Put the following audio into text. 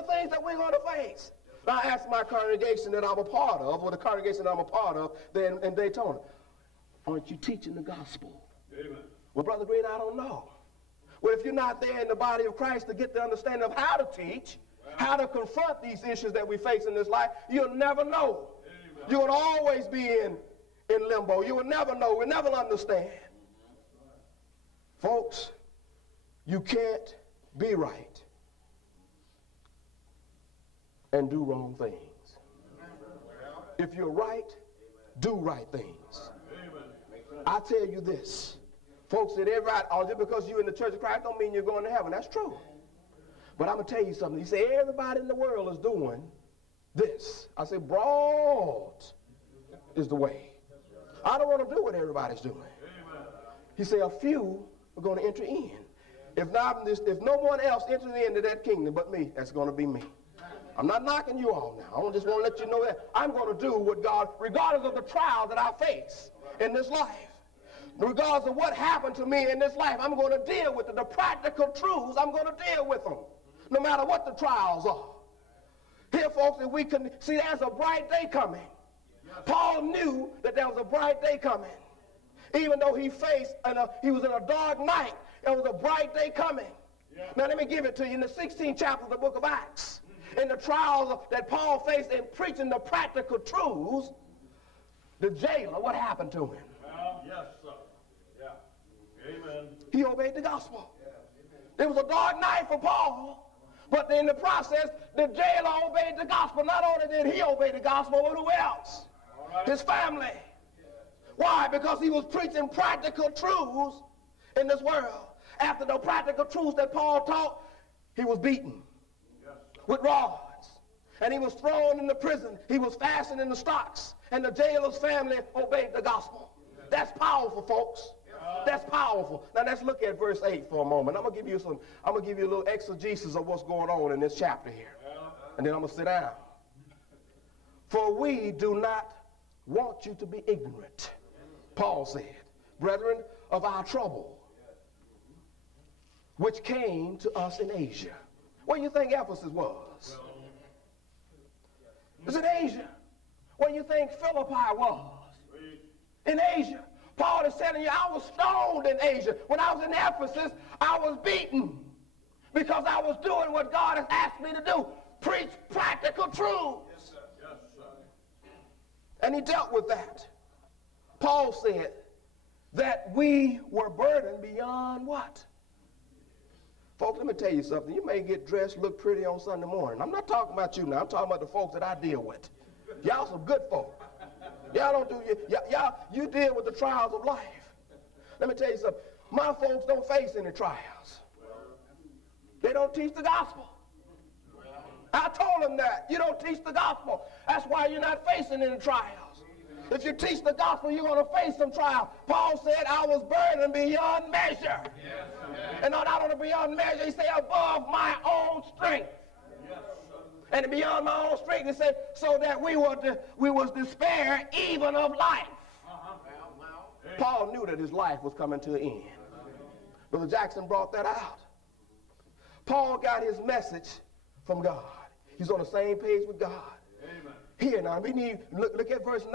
the things that we're going to face. I asked my congregation that I'm a part of, or the congregation that I'm a part of, there in Daytona, aren't you teaching the gospel? Amen. Well, Brother Green, I don't know. Well, if you're not there in the body of Christ to get the understanding of how to teach, how to confront these issues that we face in this life, you'll never know. Amen. You will always be in limbo. You will never know. We'll never understand. Folks, you can't be right and do wrong things. If you're right, do right things. I tell you this, folks, that everybody, just because you're in the Church of Christ don't mean you're going to heaven. That's true. But I'm going to tell you something. You say everybody in the world is doing this. I say broad is the way. I don't want to do what everybody's doing. He said a few are going to enter in. If no one else enters into that kingdom but me, that's going to be me. I'm not knocking you all now. I just want to let you know that I'm going to do what God, regardless of the trial that I face in this life, regardless of what happened to me in this life, I'm going to deal with it. The practical truths, I'm going to deal with them, no matter what the trials are. Here, folks, if we can see there's a bright day coming. Paul knew that there was a bright day coming. Even though he was in a dark night, there was a bright day coming. Now, let me give it to you. In the 16th chapter of the book of Acts, in the trials that Paul faced in preaching the practical truths, the jailer, what happened to him? Yes, sir. Yeah. Amen. He obeyed the gospel. It was a dark night for Paul, but in the process, the jailer obeyed the gospel. Not only did he obey the gospel, but who else? Right. His family. Why? Because he was preaching practical truths in this world. After the practical truths that Paul taught, he was beaten with rods, and he was thrown into prison. He was fastened in the stocks, and the jailer's family obeyed the gospel. That's powerful, folks. That's powerful. Now let's look at verse 8 for a moment. I'm gonna give you a little exegesis of what's going on in this chapter here, and then I'm gonna sit down. For we do not want you to be ignorant, Paul said, brethren, of our trouble, which came to us in Asia. Where do you think Ephesus was? It's in Asia. Where do you think Philippi was? In Asia. Paul is telling you, I was stoned in Asia. When I was in Ephesus, I was beaten because I was doing what God has asked me to do. Preach practical truths. Yes, sir. Yes, sir. And he dealt with that. Paul said that we were burdened beyond what? Folks, let me tell you something. You may get dressed, look pretty on Sunday morning. I'm not talking about you now. I'm talking about the folks that I deal with. Y'all some good folk. Y'all don't do, you deal with the trials of life. Let me tell you something. My folks don't face any trials. They don't teach the gospel. I told them that. You don't teach the gospel. That's why you're not facing any trials. If you teach the gospel, you're going to face some trials. Paul said, I was burdened beyond measure. And not only beyond measure, he said, above my own strength. And beyond my own strength, he said, so that we was despair even of life. Paul knew that his life was coming to an end. Brother Jackson brought that out. Paul got his message from God. He's on the same page with God. Amen. Here now, we need look at verse 9.